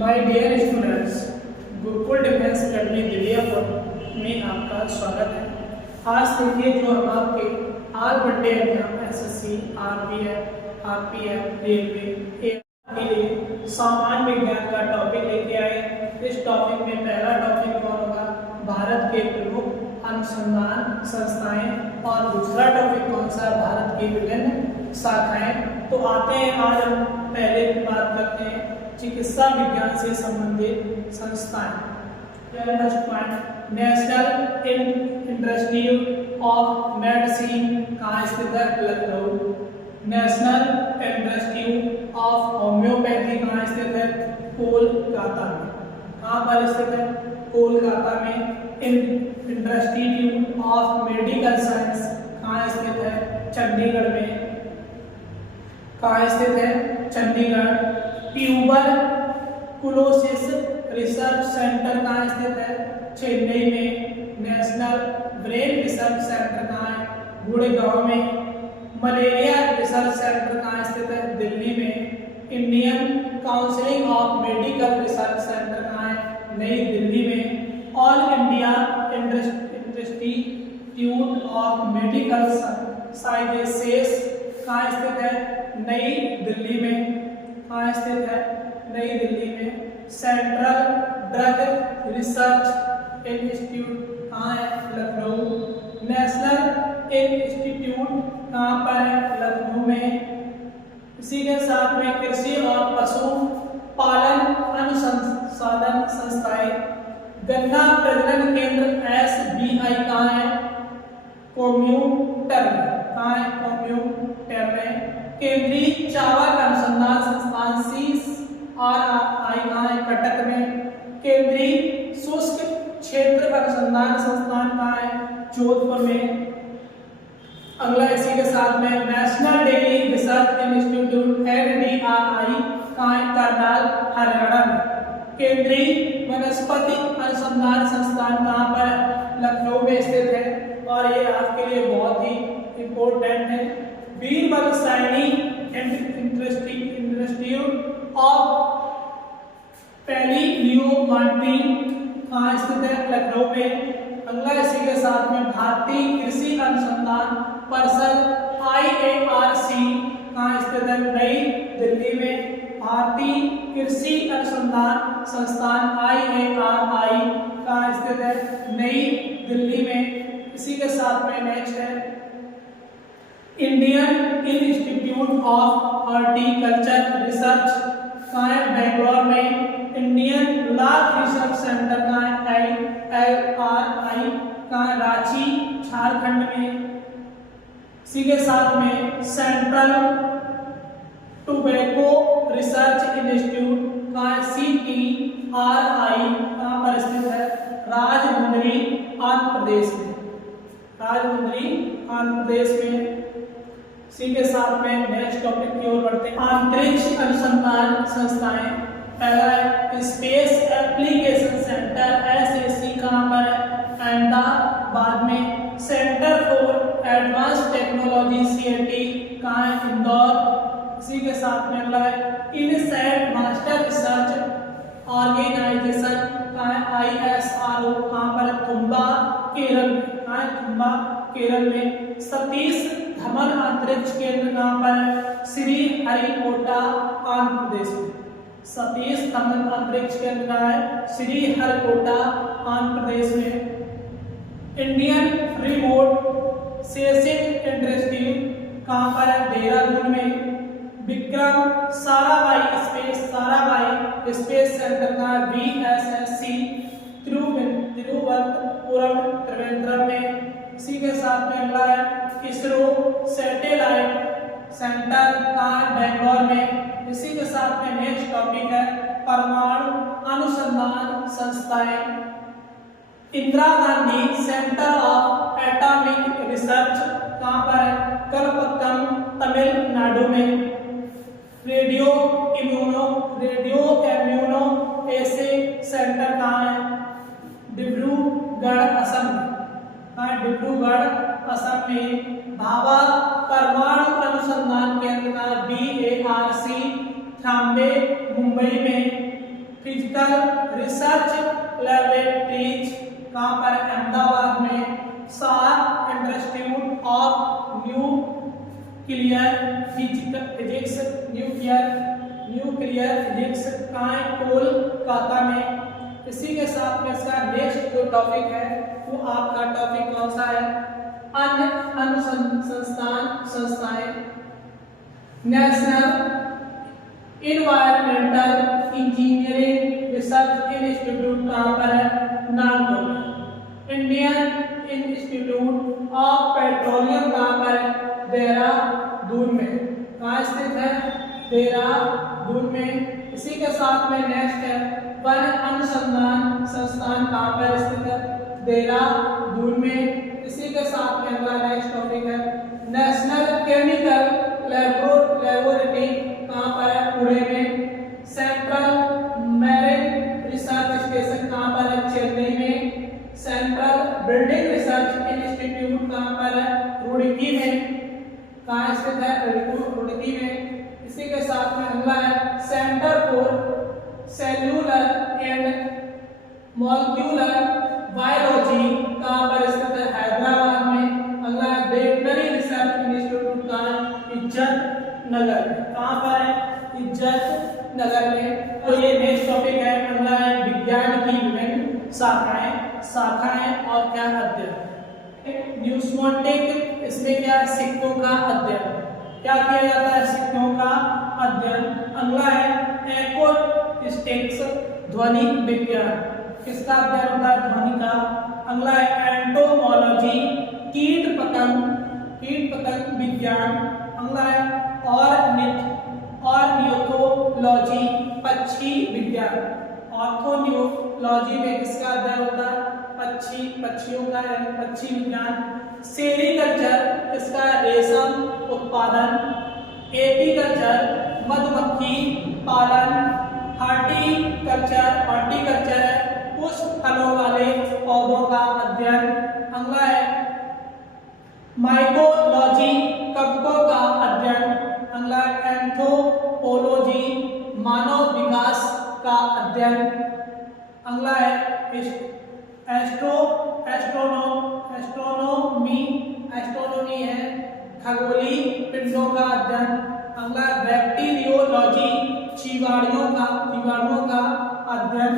My dear students, Gurukul defence academy Delhi में आपका स्वागत है। आज देखिए जो हम आपके all one day exam SSC, RPF, railway के लिए सामान्य विज्ञान का टॉपिक लेके आए। इस टॉपिक में पहला टॉपिक कौन होगा? भारत के प्रमुख अनुसंधान संस्थाएं। और दूसरा टॉपिक कौन सा? भारत की विभिन्न शाखाएं। तो आते हैं, आज हम पहले बात करते हैं चिकित्सा विज्ञान से संबंधित संस्थाएं। First point, national institute of medicine कहाँ स्थित है? Lucknow. National institute of homeopathy कहाँ स्थित है? कोलकाता में। कहाँ पर स्थित है? कोलकाता में। इंस्टीट्यूट ऑफ मेडिकल साइंस कहाँ स्थित है? चंडीगढ़ में। कहाँ स्थित है? चंडीगढ़। ट्यूबरकुलोसिस रिसर्च सेंटर कहाँ स्थित है? चेन्नई में। नेशनल ब्रेन रिसर्च सेंटर कहाँ है? गुड़गांव में। मलेरिया रिसर्च सेंटर कहाँ स्थित है? दिल्ली में। Indian council of medical research centre कहाँ है? नई दिल्ली में। All India institute of medical sciences कहाँ स्थित है? नई दिल्ली में। कहाँ स्थित है? नई दिल्ली में। सेंट्रल ड्रग रिसर्च इंस्टीट्यूट कहाँ है? लखनऊ। नेशनल इंस्टीट्यूट कहाँ पर है? लखनऊ में। इसी के साथ में कृषि और पशु पालन अनुसंधान संस्थाएं। गन्ना प्रजनन केंद्र SBI कहाँ है? कोम्यूटर में। कहाँ है? कोम्यूटर में। केंद्रीय चावल अनुसंधान संस्थान CRI कहाँ है? कटक में। केंद्रीय शुष्क क्षेत्र अनुसंधान संस्थान कहाँ है? जोधपुर में। अगला इसी के साथ में national dairy research institute NDRI कहाँ है? करनाल, हरियाणा में। केंद्रीय वनस्पति अनुसंधान संस्थान कहाँ पर है? लखनऊ में स्थित है। और ये आपके लिए बहुत ही इम्पोर्टेंट है। वीरभद्र सैनी इंस्टीट्यूट ऑफ पैलियोलॉजी कहाँ स्थित है? लखनऊ में। अगला इसी के साथ में भारतीय कृषि अनुसंधान परिषद IARC कहाँ स्थित है? नई दिल्ली में। भारतीय कृषि अनुसंधान संस्थान IARI कहाँ स्थित है? नई दिल्ली में। इसी के साथ में नेक्स्ट है Indian institute of horticulture research कहाँ है? बेंगलोर में। इंडियन लार्ज रिसर्च सेंटर कहाँ है? ILRI कहाँ है? रांची, झारखंड में। इसी के साथ में सेंट्रल टोबैको रिसर्च इंस्टीट्यूट कहाँ है? CTRI कहाँ पर स्थित है? राजमुंद्री, आंध्र प्रदेश में। राजमुंद्री, आंध्र प्रदेश में। इसी के साथ में नेक्स्ट टॉपिक की ओर बढ़ते हैं। अंतरिक्ष अनुसंधान संस्थाएं। पहला है स्पेस एप्लीकेशन सेंटर SAC कहाँ पर है? अहमदाबाद में। Centre for advance technology CAT कहाँ है? इंदौर। इसी के साथ में अगला है इनसैट मास्टर रिसर्च ऑर्गेनाइजेशन कहाँ है? ISRO कहाँ पर है? तुम्बा, केरल में। कहाँ है? तुम्बा, केरल में। सतीश धवन अंतरिक्ष केंद्र कहाँ पर है? श्रीहरिकोटा, आंध्र प्रदेश में। सतीश धवन अंतरिक्ष केंद्र कहाँ है? श्रीहरिकोटा, आंध्र प्रदेश में। इंडियन रिमोट सेंसिंग इंस्टीट्यूट कहाँ पर है? देहरादून में। विक्रम साराभाई स्पेस सेंटर का VSSC तिरुवनंतपुरम, त्रिवेंद्रम में। इसी के साथ में अगला है इसरो सैटेलाइट सेंटर कहाँ है? बेंगलोर में। इसी के साथ में नेक्स्ट टॉपिक है परमाणु अनुसंधान संस्थाएं। Indira Gandhi centre of atomic research कहाँ पर है? कलपक्कम, तमिलनाडु में। रेडियो इम्यूनो ऐसे सेंटर कहाँ है? डिब्रूगढ़, असम में। कहाँ है? डिब्रूगढ़, असम में। भाभा परमाणु अनुसंधान केंद्र का BARC, थाम्बे, मुंबई में। फिजिकल रिसर्च लैबोरेटरीज कहाँ पर, अहमदाबाद में। सार institute of nuclear physics nuclear physics कहाँ है, कोलकाता में। इसी के साथ में इसका नेक्स्ट जो टॉपिक है वो आपका टॉपिक कौन सा है, अन्य संस्थाएं। National environmental engineering research institute कहाँ पर है, नागपुर में। इंडियन इंस्टीट्यूट ऑफ पेट्रोलियम कहाँ पर है, देहरादून में। कहाँ स्थित है, देहरादून में। इसी के साथ में नेक्स्ट है वन अनुसंधान संस्थान कहाँ पर स्थित है, देहरादून में। इसी के साथ में अगला नेक्स्ट टॉपिक है नेशनल केमिकल लैबोरेटरी कहाँ पर है, पुणे में। सेंट्रल मैरीन रिसर्च स्टेशन कहाँ पर है, चेन्नई में। सेंट्रल बिल्डिंग रिसर्च इंस्टीट्यूट कहाँ पर है, रुड़की में। कहाँ स्थित है, रुड़की में। इसी के साथ में अगला है centre for cellular and molecular biology कहाँ पर स्थित है, हैदराबाद में। अगला है वेटनरी रिसर्च इंस्टीट्यूट कहाँ, इज्जत नगर में। कहाँ पर है, इज्जत नगर में। तो ये नेक्स्ट टॉपिक है। अगला है विज्ञान की विभिन्न शाखाएं और क्या अध्ययन। न्यूस्मोटिक, इसमें क्या है, सिक्कों का अध्ययन। क्या किया जाता है, सिक्कों का अध्ययन। अगला है एक्वास्टिक्स, ध्वनि विज्ञान। किसका अध्ययन होता है, ध्वनि का। अगला है एंटोमोलॉजी, कीट पतंग विज्ञान। अगला है ऑर्निथोलॉजी, पक्षी विज्ञान। ऑर्थोनियोलॉजी में किसका अध्ययन होता है, पक्षियों का, यानी पक्षी विज्ञान। सेरीकल्चर, इसका रेशम उत्पादन। एपीकल्चर, मधुमक्खी पालन। हॉर्टिकल्चर पुष्प फलों वाले पौधों का अध्ययन। अगला है माइकोलॉजी, कवकों का अध्ययन। अगला है एंथ्रोपोलॉजी, मानव विकास का अध्ययन। अगला है एस्ट्रोनॉमी है खगोलीय पिंडों का अध्ययन। अगला बैक्टीरियोलॉजी, जीवाणुओं का अध्ययन।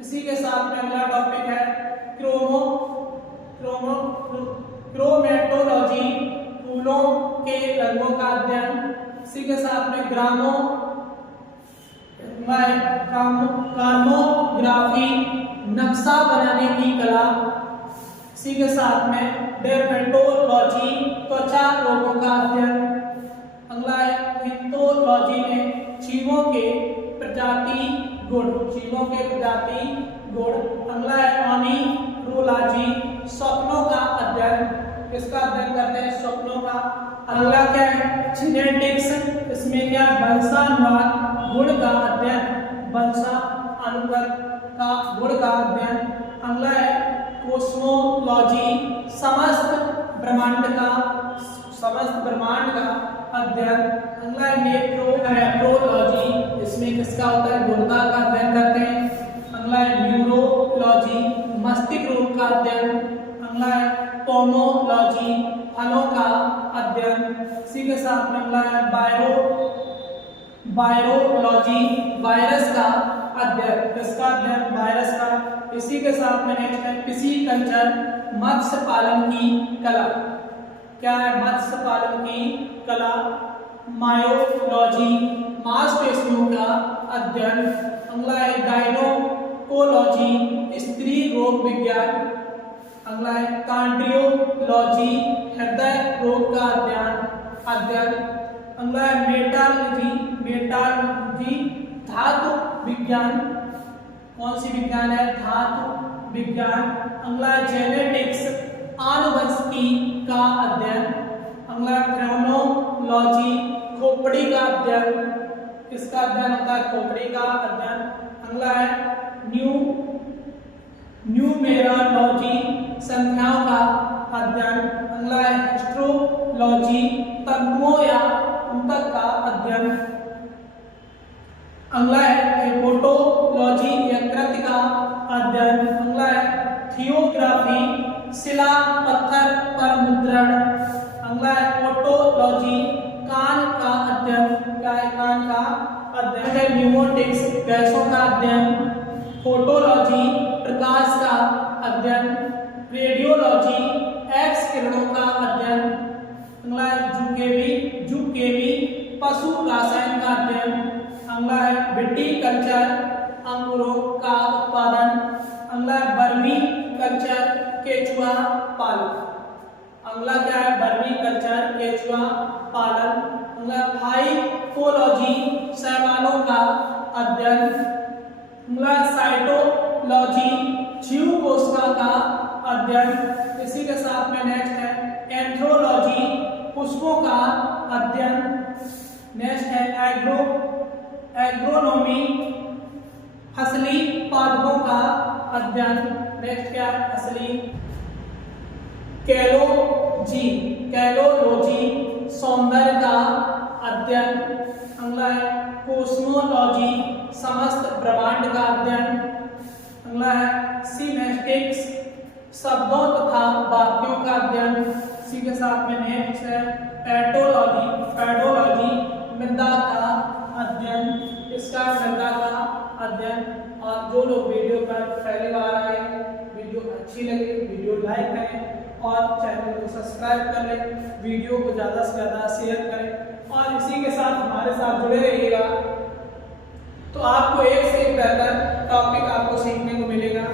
इसी के साथ में अगला टॉपिक है क्रोमेटोलॉजी, फूलों के रंगों का अध्ययन। इसी के साथ में कार्मोग्राफी, नक्शा बनाने की कला। इसी के साथ में डेर्मेटोलॉजी, त्वचा रोगों का अध्ययन। अगला है हिस्टोलॉजी में जीवों के प्रजाति गुण। अगला है ऑनिरोलॉजी, स्वप्नों का अध्ययन। किसका अध्ययन करते हैं, स्वप्नों का। अगला क्या है जेनेटिक्स, इसमें क्या वंशानुगत गुण का अध्ययन। गुण का अध्ययन। अगला है कोस्मोलॉजी, समस्त ब्रह्मांड का अध्ययन। अगला है नेफ्रोलॉजी, इसमें किसका होता है, गुर्दा का अध्ययन करते हैं। अगला है न्यूरोलॉजी, मस्तिष्क रोग का अध्ययन। अगला है पोमोलॉजी, फलों का अध्ययन। इसी के साथ में अगला है वायरोलॉजी, वायरस का अध्ययन। किसका अध्ययन, वायरस का। इसी के साथ में नेक्स्ट है पिसीकल्चर, मत्स्य पालन की कला। क्या है, मत्स्य पालन की कला। मायोलॉजी, मांसपेशियों का अध्ययन। अगला है गायनोकोलॉजी, स्त्री रोग विज्ञान। अगला है कार्डियोलॉजी, हृदय रोग का अध्ययन। अगला है मेटालर्जी, धातु विज्ञान। कौन सी विज्ञान है, धातु विज्ञान। अगला है जेनेटिक्स, आनुवंशिकी का अध्ययन। अगला क्रोनोलॉजी, खोपड़ी का अध्ययन। किसका अध्ययन होता है, खोपड़ी का अध्ययन। अगला है न्यूमेरोलॉजी, संख्याओं का अध्ययन। अगला है एस्ट्रोलॉजी, तत्वों या ऊतक का अध्ययन। अगला है हेपेटोलॉजी, फोटोलॉजी यकृत का अध्ययन। अगला है थियोग्राफी, शिला पत्थर पर मुद्रण। अगला है ओटोलॉजी, कान का अध्ययन। क्या है? कान का अध्ययन है। न्यूमोनिक्स, गैसों का अध्ययन। फोटोलॉजी, प्रकाश का अध्ययन। रेडियोलॉजी, एक्स किरणों का अध्ययन। अगला है जूकेमी, पशु रसायन का अध्ययन। अगला है विटीकल्चर, अंगूरों का उत्पादन। अगला है वर्मी कल्चर, केचुआ पालन। अगला क्या है? वर्मी कल्चर, केचुआ पालन। अगला फाइकोलॉजी, शैवालों का अध्ययन। अगला साइटोलॉजी, जीव कोशिका का अध्ययन। इसी के साथ में नेक्स्ट है एंथ्रोलॉजी, पुष्पों का अध्ययन। नेक्स्ट है एग्रोनॉमी, फसली पादपों का अध्ययन। नेक्स्ट क्या है? फसली। कैलोलॉजी, सौंदर्य का अध्ययन। अगला है कोस्मोलॉजी, समस्त ब्रह्मांड का अध्ययन। अगला है सीमेस्टिक्स, शब्दों तथा वाक्यों का अध्ययन। इसी के साथ में नेक्स्ट है पैडोलॉजी, मृदा का अध्ययन। इसका मृदा का अध्ययन। और जो लोग वीडियो पर पहली बार आए, वीडियो अच्छी लगे वीडियो लाइक करें और चैनल को सब्सक्राइब कर लें, वीडियो को ज़्यादा से ज़्यादा शेयर करें और इसी के साथ हमारे साथ जुड़े रहिएगा। तो आपको एक से एक बेहतर टॉपिक आपको सीखने को मिलेगा।